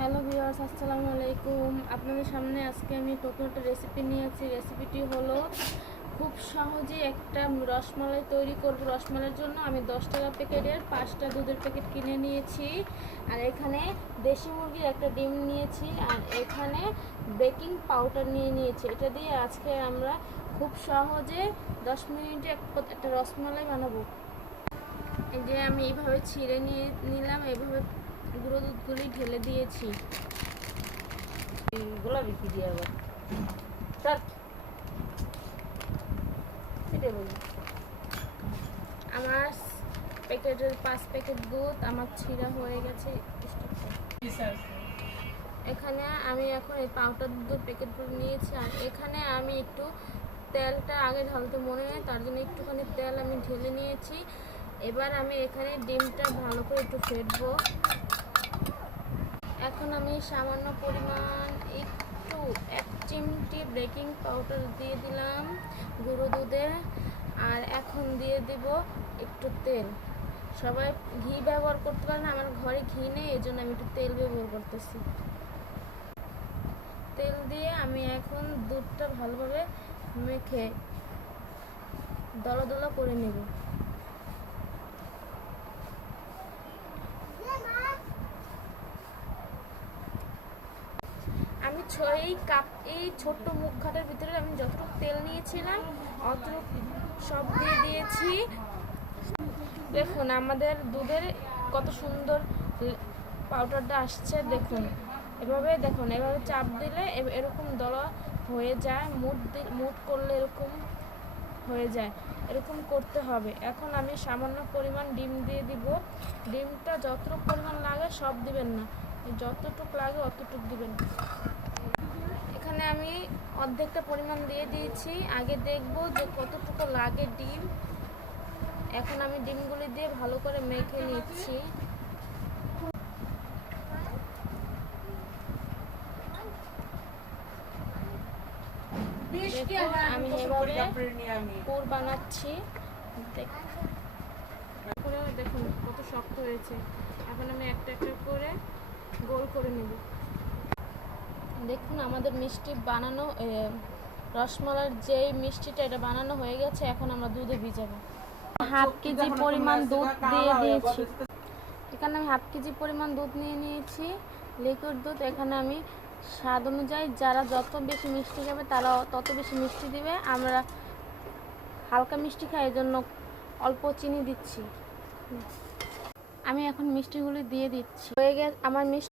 Hello viewers, আসসালামু আলাইকুম। আপনাদের সামনে আজকে আমি নতুন একটা রেসিপি নিয়েছি। রেসিপিটি হলো খুব সহজে একটা রসমালাই তৈরি করব। রসমালাইয়ের জন্য আমি 10 টাকা প্যাকেটের 5টা দুধের প্যাকেট কিনে নিয়েছি, আর এখানে দেশি মুরগির একটা ডিম নিয়েছি, আর এখানে বেকিং পাউডার নিয়েছি। এটা দিয়ে আজকে আমরা খুব সহজে 10 মিনিটে একটা রসমালাই বানাবো। এই যে আমি এইভাবে ছিঁড়ে নিলাম, এইভাবে গুঁড়ো দুধগুলি ঢেলে দিয়েছি। গোলাপি কি দিয়ে আবার স্যার এটা বলি আমার প্যাকেটের 5 প্যাকেট দুধ আমার ছিঁড়া হয়ে গেছে। এখানে আমি এখন এই পাউডার দুধের প্যাকেটগুলো নিয়েছি, আর এখানে আমি একটু তেলটা আগে ঢালতে মনে নেই, তার জন্য একটুখানি তেল আমি ঢেলে নিয়েছি। এবার আমি এখানে ডিমটা ভালো করে একটু ফেটবো। এখন আমি সামান্য পরিমাণ একটু 1 চিমটি বেকিং পাউডার দিয়ে দিলাম গুঁড়ো দুধে, আর এখন দিয়ে দিব একটু তেল। সবাই ঘি ব্যবহার করতে পারে না, আমার ঘরে ঘি নেই, এই জন্য আমি একটু তেল ব্যবহার করতেছি। তেল দিয়ে আমি এখন দুধটা ভালোভাবে মেখে দলা দলা করে নেব। আমি এই ছোট্ট মুখ ঘাটের ভিতরে আমি যতটুকু তেল নিয়েছিলাম অতটুকু সব দিয়ে দিয়েছি। দেখুন আমাদের দুধের কত সুন্দর পাউডারটা আসছে। দেখুন এভাবে চাপ দিলে এরকম দলা হয়ে যায়, মুট করলে এরকম হয়ে যায়, এরকম করতে হবে। এখন আমি সামান্য পরিমাণ ডিম দিয়ে দিব। ডিমটা যতটুকু পরিমাণ লাগে সব দিবেন না, যতটুকু লাগে অতটুকু দিবেন। এখানে আমি অর্ধেকটা পরিমাণ দিয়ে দিয়েছি, আগে দেখব যে কতটুকু লাগে ডিম। এখন আমি ডিমগুলি দিয়ে ভালো করে মেখে নিচ্ছি। আমি এভাবে পুর বানাচ্ছি। দেখুন কত শক্ত হয়েছে। এখন আমি একটা একটা করে গোল করে নেব। দেখুন আমাদের মিষ্টি বানানো, রসমালাইয়ের যেই মিষ্টিটা এটা বানানো হয়ে গেছে। এখন আমরা দুধে ভিজাবো। হাফ কেজি পরিমাণ দুধ দিয়ে দিয়েছি। এখানে আমি হাফ কেজি পরিমাণ দুধ নিয়ে নিয়েছি, লিকুইড দুধ। এখানে আমি স্বাদ অনুযায়ী যারা যত বেশি মিষ্টি খাবে তারা তত বেশি মিষ্টি দিবে। আমরা হালকা মিষ্টি খাই, এই জন্য অল্প চিনি দিচ্ছি। আমি এখন মিষ্টিগুলি দিয়ে দিচ্ছি। হয়ে গেছে আমার মিষ্টি।